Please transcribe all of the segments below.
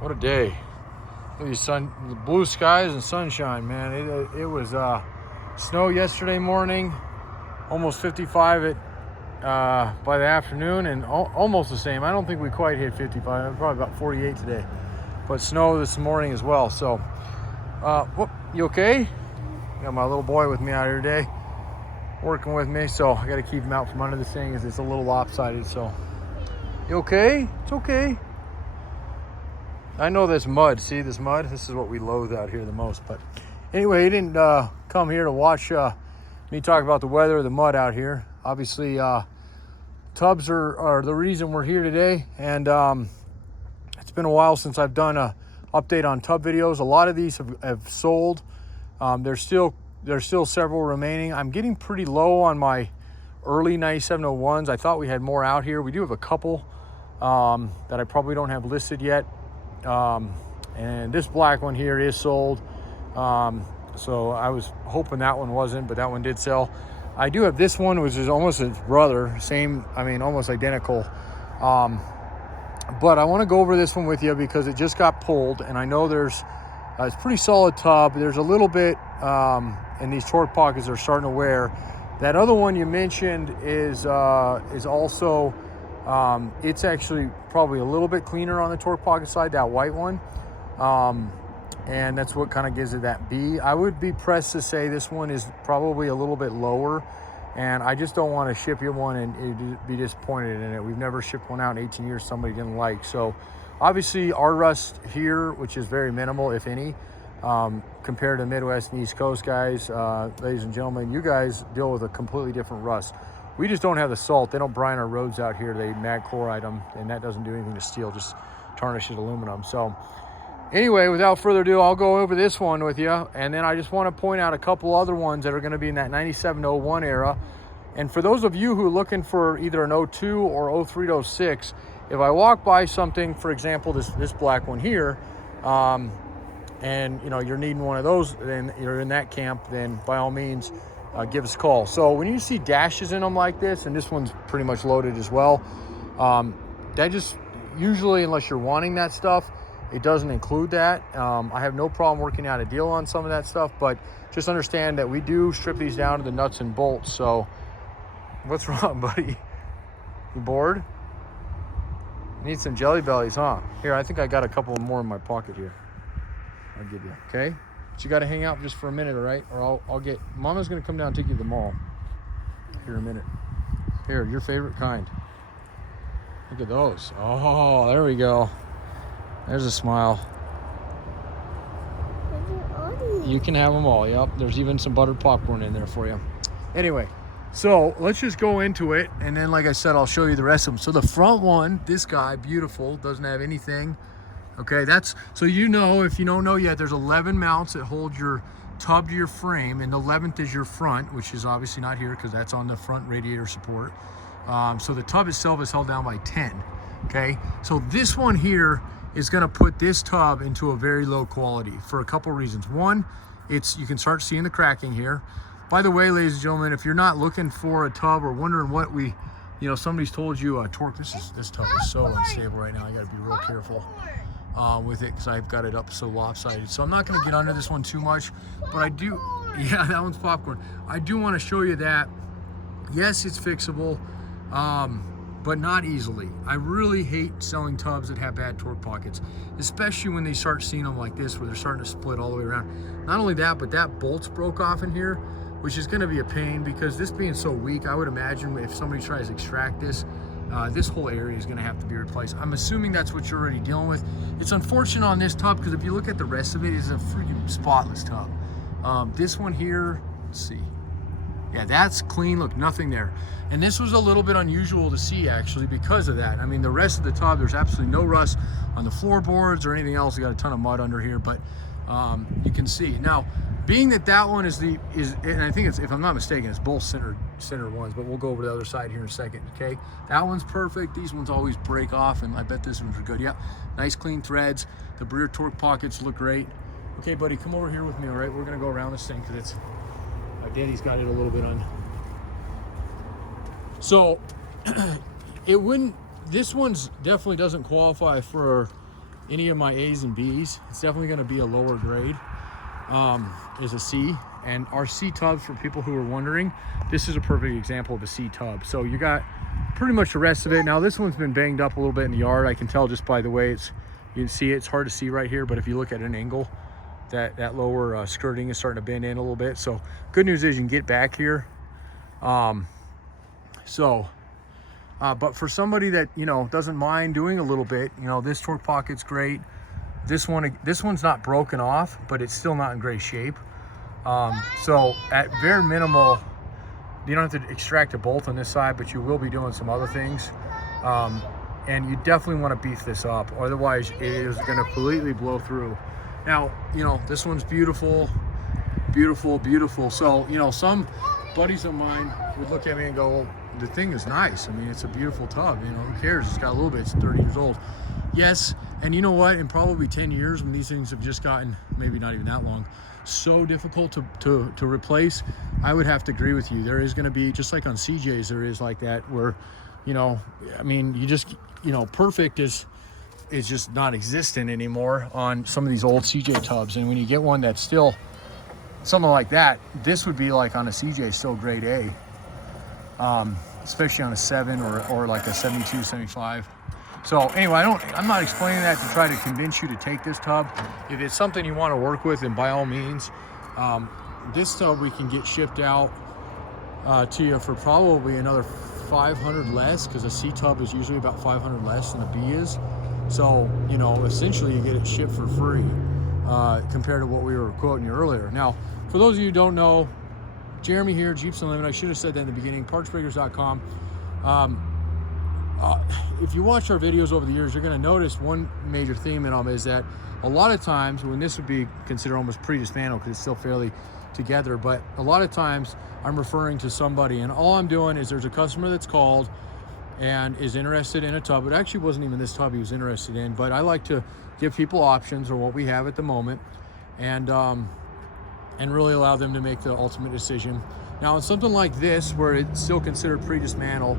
What a day. Look at these the blue skies and sunshine, man. It was snow yesterday morning, almost 55 by the afternoon, and almost the same. I don't think we quite hit 55. Probably about 48 today. But snow this morning as well. So, whoop, you okay? Got my little boy with me out here today, working with me. So I got to keep him out from under this thing as it's a little lopsided. So, you okay? It's okay. I know this mud. See this mud? This is what we loathe out here the most. But anyway, he didn't come here to watch me talk about the weather or the mud out here. Obviously, tubs are the reason we're here today. And it's been a while since I've done a update on tub videos. A lot of these have sold. There's still several remaining. I'm getting pretty low on my early 9701s. I thought we had more out here. We do have a couple that I probably don't have listed yet. And this black one here is sold. So I was hoping that one wasn't, but that one did sell. I do have this one, which is almost his brother, almost identical. But I want to go over this one with you because it just got pulled, and I know there's it's pretty solid tub. There's a little bit, and these torque pockets are starting to wear. That other one you mentioned is also, it's actually probably a little bit cleaner on the torque pocket side, that white one. And that's what kind of gives it that B. I would be pressed to say this one is probably a little bit lower, and I just don't want to ship you one and be disappointed in it. We've never shipped one out in 18 years somebody didn't like. So obviously our rust here, which is very minimal, if any, compared to Midwest and East Coast guys, ladies and gentlemen, you guys deal with a completely different rust. We just don't have the salt. They don't brine our roads out here. They mag chloride them, and that doesn't do anything to steel, just tarnishes aluminum. So anyway, without further ado, I'll go over this one with you, and then I just want to point out a couple other ones that are going to be in that 9701 era. And for those of you who are looking for either an 02 or 03 to 06, if I walk by something, for example, this black one here, and you're needing one of those, then you're in that camp, then by all means, give us a call. So when you see dashes in them like this, and this one's pretty much loaded as well, that just usually, unless you're wanting that stuff, it doesn't include that. I have no problem working out a deal on some of that stuff, but just understand that we do strip these down to the nuts and bolts. So what's wrong, buddy? You bored? Need some Jelly Bellies, huh? Here, I think I got a couple more in my pocket here. I'll give you, okay? But you got to hang out just for a minute, all right? Or I'll get, Mama's going to come down and take you to the mall here in a minute. Here, your favorite kind. Look at those. Oh, there we go. There's a smile. You can have them all, yep. There's even some buttered popcorn in there for you. Anyway, so let's just go into it, and then like I said, I'll show you the rest of them. So the front one, this guy, beautiful, doesn't have anything. Okay, that's, so if you don't know yet, there's 11 mounts that hold your tub to your frame, and the 11th is your front, which is obviously not here because that's on the front radiator support. So the tub itself is held down by 10, okay? So this one here is gonna put this tub into a very low quality for a couple reasons. One, you can start seeing the cracking here. By the way, ladies and gentlemen, if you're not looking for a tub or wondering what somebody's told you torque, this tub is so unstable right now. I gotta be real careful with it because I've got it up so lopsided. So I'm not gonna get under this one too much, but I do, yeah, that one's popcorn. I do wanna show you that, yes, it's fixable, but not easily. I really hate selling tubs that have bad torque pockets, especially when they start seeing them like this, where they're starting to split all the way around. Not only that, but that bolt's broke off in here, which is gonna be a pain because this being so weak, I would imagine if somebody tries to extract this, this whole area is gonna have to be replaced. I'm assuming that's what you're already dealing with. It's unfortunate on this tub because if you look at the rest of it, it's a freaking spotless tub. This one here, let's see. Yeah, that's clean, look, nothing there. And this was a little bit unusual to see actually because of that. I mean, the rest of the tub, there's absolutely no rust on the floorboards or anything else. You got a ton of mud under here, but you can see. Now, being that one is and I think it's, if I'm not mistaken, it's both center ones, but we'll go over to the other side here in a second, okay? That one's perfect. These ones always break off, and I bet this one's good. Yep, nice clean threads. The rear torque pockets look great. Okay, buddy, come over here with me, all right? We're gonna go around this thing because it's, my daddy's got it a little bit on. So, this one's definitely doesn't qualify for any of my A's and B's. It's definitely going to be a lower grade, is a C. And our C tubs, for people who are wondering, this is a perfect example of a C tub. So you got pretty much the rest of it. Now this one's been banged up a little bit in the yard. I can tell just by the way you can see it's hard to see right here, but if you look at an angle, that lower skirting is starting to bend in a little bit. So good news is you can get back here. But for somebody that, you know, doesn't mind doing a little bit, you know, this torque pocket's great. This one's not broken off, but it's still not in great shape. So at very minimal, you don't have to extract a bolt on this side, but you will be doing some other things. And you definitely want to beef this up, otherwise it is going to completely blow through. Now, you know, this one's beautiful, beautiful, beautiful. So, you know, some buddies of mine would look at me and go, well, the thing is nice. I mean, it's a beautiful tub, you know, who cares? It's got a little bit, it's 30 years old. Yes, and you know what? In probably 10 years, when these things have just gotten, maybe not even that long, so difficult to replace, I would have to agree with you. There is going to be, just like on CJs, there is like that where, you know, I mean, you just, you know, perfect is just not existent anymore on some of these old CJ tubs. And when you get one that's still something like that, this would be like on a CJ still grade A, especially on a 7 or like a 72, 75. So anyway, I'm not explaining that to try to convince you to take this tub. If it's something you want to work with, then by all means, this tub we can get shipped out to you for probably another 500 less, because a C tub is usually about 500 less than a B is. So, you know, essentially you get it shipped for free compared to what we were quoting you earlier. Now, for those of you who don't know, Jeremy here, Jeeps Unlimited. I should have said that in the beginning, partsbreakers.com. If you watch our videos over the years, you're going to notice one major theme in them is that a lot of times when this would be considered almost pre-dismantled because it's still fairly together, but a lot of times I'm referring to somebody and all I'm doing is there's a customer that's called and is interested in a tub. It actually wasn't even this tub he was interested in, but I like to give people options or what we have at the moment and really allow them to make the ultimate decision. Now, on something like this, where it's still considered pre-dismantle,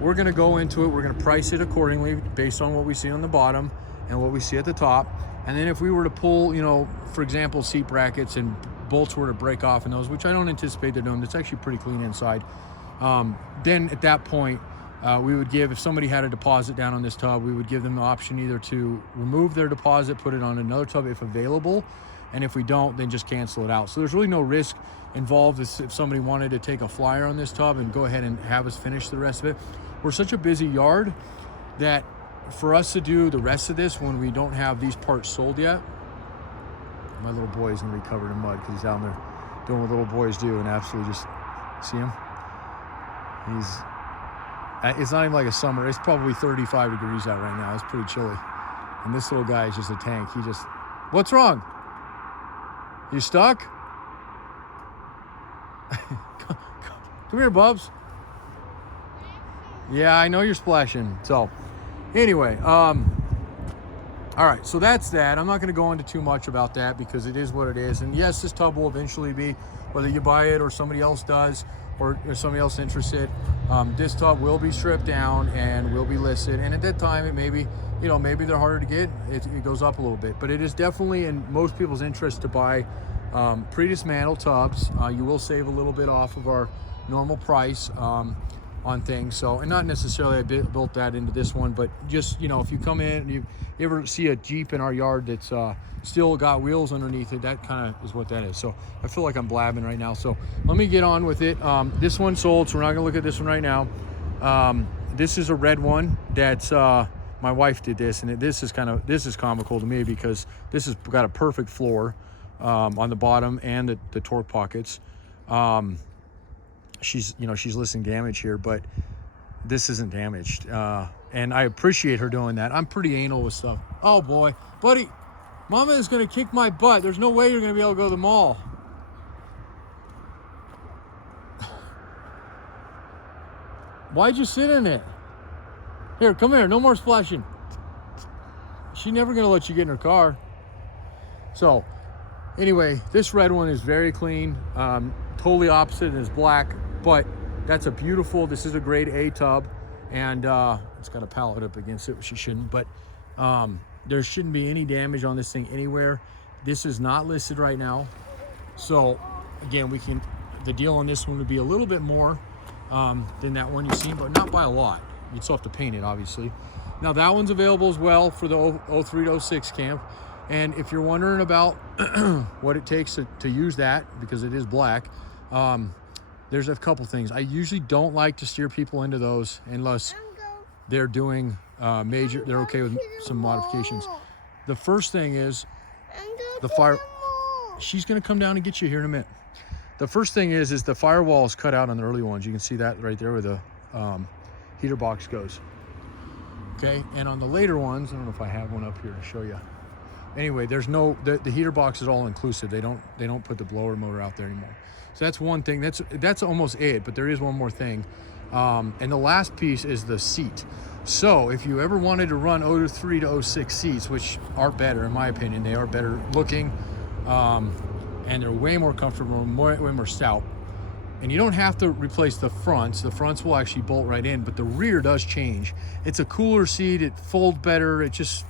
we're going to go into it, we're going to price it accordingly based on what we see on the bottom and what we see at the top. And then if we were to pull, you know, for example, seat brackets and bolts were to break off in those, which I don't anticipate they're doing, it's actually pretty clean inside. Then at that point, we would give, if somebody had a deposit down on this tub, we would give them the option either to remove their deposit, put it on another tub if available, and if we don't, then just cancel it out. So there's really no risk involved if somebody wanted to take a flyer on this tub and go ahead and have us finish the rest of it. We're such a busy yard that for us to do the rest of this when we don't have these parts sold yet, my little boy is gonna be covered in mud because he's down there doing what little boys do and absolutely just, see him? It's not even like a summer, it's probably 35 degrees out right now, it's pretty chilly. And this little guy is just a tank, what's wrong? You stuck? Come here, Bubs. Yeah, I know you're splashing. So, anyway, all right, so that's that. I'm not going to go into too much about that because it is what it is. And yes, this tub will eventually be, whether you buy it or somebody else does, or somebody else interested, this tub will be stripped down and will be listed. And at that time, it may be, you know, maybe they're harder to get. It goes up a little bit, but it is definitely in most people's interest to buy pre-dismantled tubs. You will save a little bit off of our normal price on things. So, and not necessarily I built that into this one, but just, you know, if you come in and you ever see a Jeep in our yard that's still got wheels underneath it, that kind of is what that is. So I feel like I'm blabbing right now. So let me get on with it. This one sold, so we're not gonna look at this one right now. This is a red one that's my wife did this, and this is comical to me because this has got a perfect floor on the bottom and the torque pockets. She's listing damage here, but this isn't damaged. And I appreciate her doing that. I'm pretty anal with stuff. Oh boy, buddy, Mama is gonna kick my butt. There's no way you're gonna be able to go to the mall. Why'd you sit in it? Here, come here, no more splashing. She's never gonna let you get in her car. So, anyway, this red one is very clean. Totally opposite, and is black, but that's a beautiful, this is a grade A tub, and it's got a pallet up against it, which you shouldn't, but There shouldn't be any damage on this thing anywhere. This is not listed right now. So again, the deal on this one would be a little bit more than that one you've seen, but not by a lot. You'd still have to paint it, obviously. Now that one's available as well for the 03 to 06 camp. And if you're wondering about what it takes to use that, because it is black, there's a couple things. I usually don't like to steer people into those unless they're doing they're okay with some modifications. The first thing is the fire. She's gonna come down and get you here in a minute. The first thing is the firewall is cut out on the early ones. You can see that right there where the heater box goes. Okay, and on the later ones, I don't know if I have one up here to show you. Anyway, there's no, the heater box is all inclusive. They don't put the blower motor out there anymore. So that's one thing. That's almost it, but there is one more thing. And the last piece is the seat. So if you ever wanted to run 03 to 06 seats, which are better in my opinion, they are better looking, and they're way more comfortable, way more stout. And you don't have to replace the fronts. The fronts will actually bolt right in, but the rear does change. It's a cooler seat. It folds better. It just,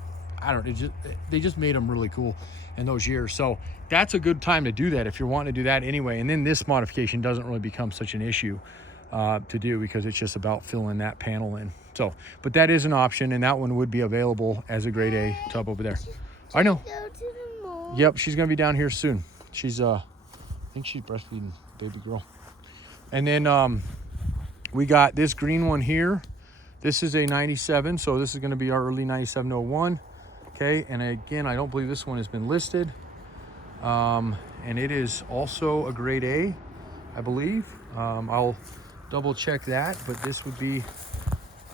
they just made them really cool in those years. So that's a good time to do that if you're wanting to do that anyway. And then this modification doesn't really become such an issue to do because it's just about filling that panel in. So, but that is an option, and that one would be available as a grade A tub over there. I know. Yep, she's gonna be down here soon. She's I think she's breastfeeding baby girl. And then we got this green one here. This is a 97, so this is gonna be our early 9701. Okay, and again, I don't believe this one has been listed. And it is also a grade A, I believe. I'll double check that, but this would be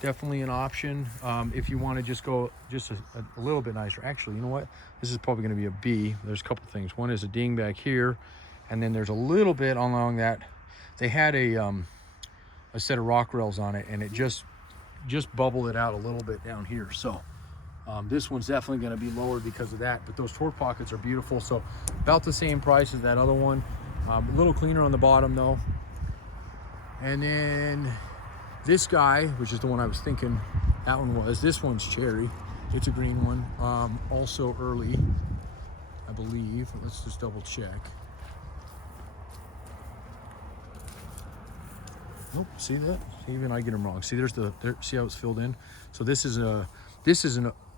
definitely an option if you want to just go just a little bit nicer. Actually, you know what? This is probably going to be a B. There's a couple things. One is a ding back here, and then there's a little bit along that. They had a set of rock rails on it, and it just bubbled it out a little bit down here. So this one's definitely going to be lower because of that. But those torque pockets are beautiful. So about the same price as that other one. A little cleaner on the bottom though. And then this guy, which is the one I was thinking that one was, this one's cherry. It's a green one, also early, I believe. Let's just double check. Oh, see that? Even I get them wrong. See, see how it's filled in? So this is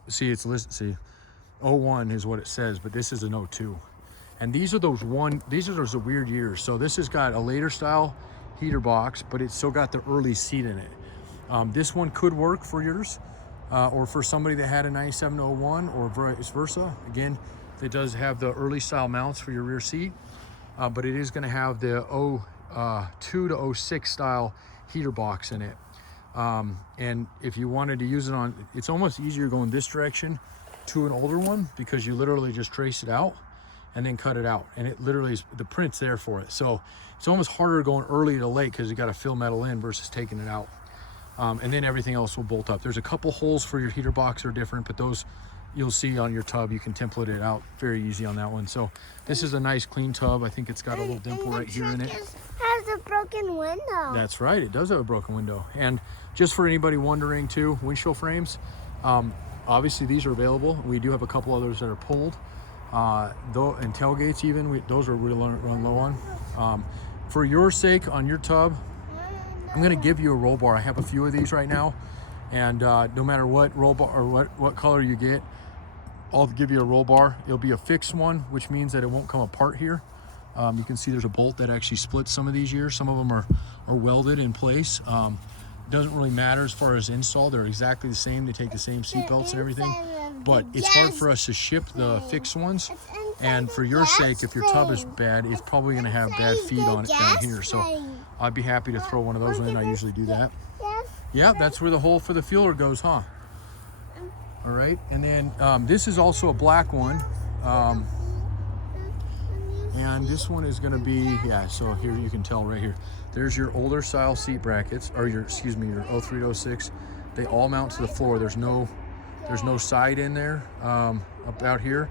see, it's listed, see, 01 is what it says, but this is an 02. And these are those weird years. So this has got a later style heater box, but it's still got the early seat in it. This one could work for yours, or for somebody that had a 9701 or vice versa. Again, it does have the early style mounts for your rear seat, but it is gonna have the 02 to 06 style heater box in it. And if you wanted to use it on, it's almost easier going this direction to an older one because you literally just trace it out and then cut it out, and it literally is, the print's there for it. So it's almost harder going early to late because you got to fill metal in versus taking it out. And then everything else will bolt up. There's a couple holes for your heater box are different, but those you'll see on your tub. You can template it out very easy on that one. So this is a nice clean tub. I think it's got a little dimple right here in it. Has a broken window. That's right, it does have a broken window. And just for anybody wondering too, windshield frames, obviously these are available. We do have a couple others that are pulled. Though, and tailgates even, those are really run low on. For your sake, on your tub, I'm gonna give you a roll bar. I have a few of these right now, and no matter what roll bar or what color you get, I'll give you a roll bar. It'll be a fixed one, which means that it won't come apart here. You can see there's a bolt that actually splits some of these years. Some of them are welded in place. Doesn't really matter as far as install. They're exactly the same. They take the same seat belts and everything. But it's hard for us to ship the fixed ones. And for your sake, if your tub is bad, it's probably going to have bad feed on it down here. So I'd be happy to throw one of those in. I usually do that. Yeah, that's where the hole for the fueler goes, huh? All right. And then this is also a black one. And this one is going to be, yeah, so here you can tell right here. There's your older style seat brackets, or your 03 to 06. They all mount to the floor. There's no side in there about here.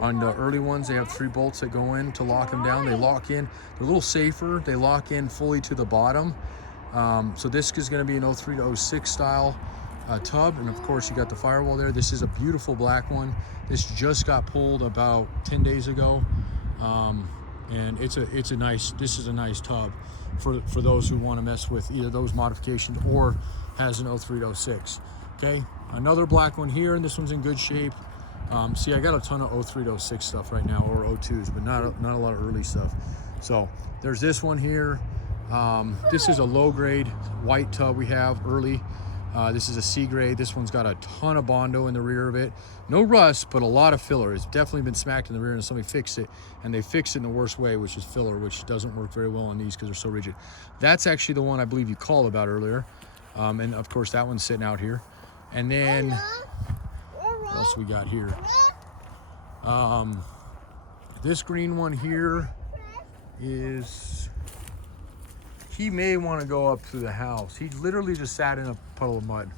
On the early ones, they have 3 bolts that go in to lock them down. They lock in. They're a little safer. They lock in fully to the bottom. So this is going to be an 03 to 06 style. tub, and of course you got the firewall there. This is a beautiful black one. This just got pulled about 10 days ago, and this is a nice tub for those who want to mess with either those modifications or has an 03 to 06. Okay, another black one here, and this one's in good shape. See, I got a ton of 03 to 06 stuff right now, or 02s, but not a lot of early stuff. So there's this one here. This is a low grade white tub we have early. This is a C grade. This one's got a ton of Bondo in the rear of it. No rust, but a lot of filler. It's definitely been smacked in the rear and somebody fixed it, and they fixed it in the worst way, which is filler, which doesn't work very well on these because they're so rigid. That's actually the one I believe you called about earlier. And of course that one's sitting out here. And then what else we got here? This green one here is, he may want to go up to the house. He literally just sat in a puddle of mud.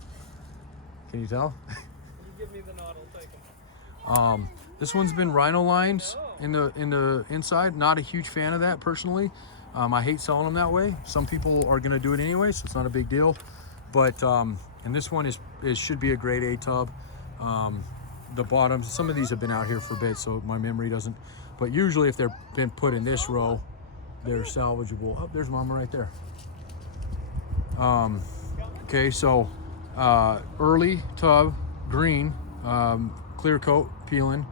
Can you tell? You give me the nod, I'll take him. This one's been rhino lines in the inside. Not a huge fan of that personally. I hate selling them that way. Some people are gonna do it anyway, so it's not a big deal. But and this one should be a grade A tub. The bottoms, some of these have been out here for a bit, so my memory doesn't. But usually, if they're been put in this row, they're salvageable. Oh, there's Mama right there. Okay, so early tub, green, clear coat, peeling.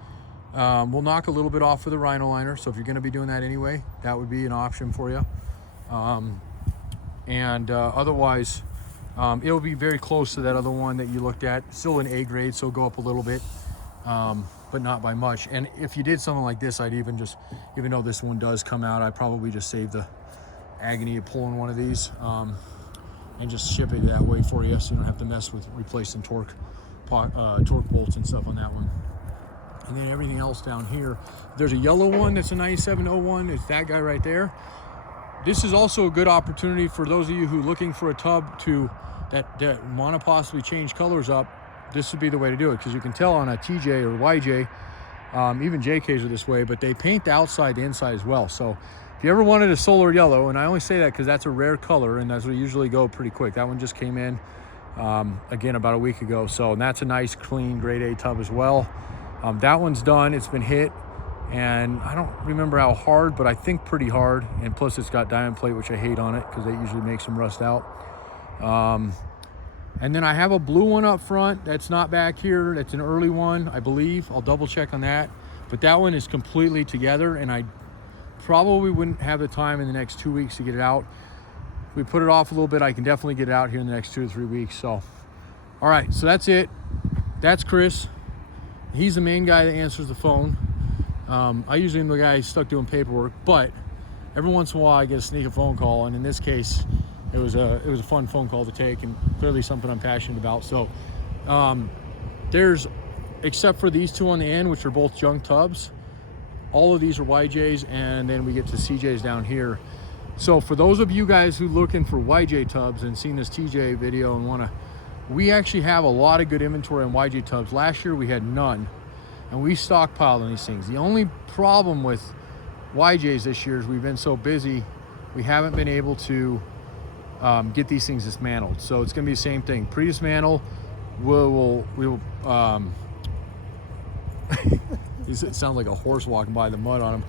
We'll knock a little bit off with a rhino liner, so if you're going to be doing that anyway, that would be an option for you. Otherwise, it'll be very close to that other one that you looked at. Still an A grade, so go up a little bit, but not by much. And if you did something like this, I'd even though this one does come out, I'd probably just save the agony of pulling one of these and just ship it that way for you, so you don't have to mess with replacing torque bolts and stuff on that one. And then everything else down here, there's a yellow one that's a 9701. It's that guy right there. This is also a good opportunity for those of you who are looking for a tub that want to possibly change colors up. This would be the way to do it, because you can tell on a TJ or YJ, even JKs are this way, but they paint the outside, the inside as well. So if you ever wanted a solar yellow, and I only say that because that's a rare color and that's what usually go pretty quick. That one just came in again about a week ago. So, and that's a nice clean grade A tub as well. That one's done, it's been hit, and I don't remember how hard, but I think pretty hard. And plus it's got diamond plate, which I hate on it because they usually make some rust out. And then I have a blue one up front that's not back here. That's an early one, I believe. I'll double check on that. But that one is completely together, and I probably wouldn't have the time in the next 2 weeks to get it out. If we put it off a little bit, I can definitely get it out here in the next 2 or 3 weeks. So, all right, so that's it. That's Chris. He's the main guy that answers the phone. I usually am the guy stuck doing paperwork, but every once in a while I get a sneaky phone call, and in this case, it was a fun phone call to take, and clearly something I'm passionate about. So there's, except for these two on the end, which are both junk tubs, all of these are YJs, and then we get to CJs down here. So for those of you guys who looking for YJ tubs and seen this TJ video and we actually have a lot of good inventory on YJ tubs. Last year we had none, and we stockpiled on these things. The only problem with YJs this year is we've been so busy, we haven't been able to get these things dismantled. So it's gonna be the same thing. Pre-dismantle, we'll it sounds like a horse walking by the mud on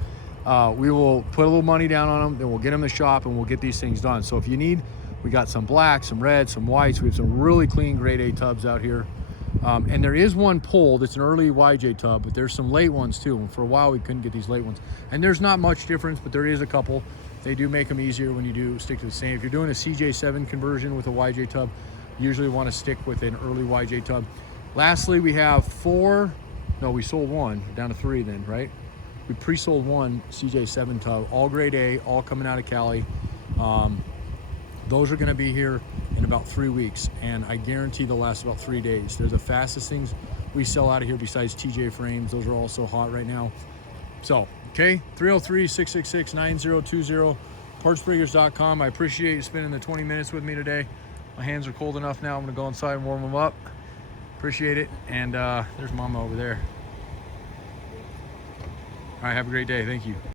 them. We will put a little money down on them, then we'll get them in the shop and we'll get these things done. So if you need, we got some blacks, some reds, some whites. We have some really clean grade A tubs out here. And there is one pulled, it's an early YJ tub, but there's some late ones too. And for a while we couldn't get these late ones. And there's not much difference, but there is a couple. They do make them easier when you do stick to the same. If you're doing a CJ7 conversion with a YJ tub, you usually want to stick with an early YJ tub. Lastly, we have we sold one, down to 3 then, right? We pre-sold one CJ7 tub, all grade A, all coming out of Cali. Those are gonna be here in about 3 weeks, and I guarantee they'll last about 3 days. They're the fastest things we sell out of here besides TJ frames. Those are also hot right now. So, okay, 303-666-9020, partsbriggers.com. I appreciate you spending the 20 minutes with me today. My hands are cold enough now. I'm gonna go inside and warm them up. Appreciate it. And there's Mama over there. All right, have a great day. Thank you.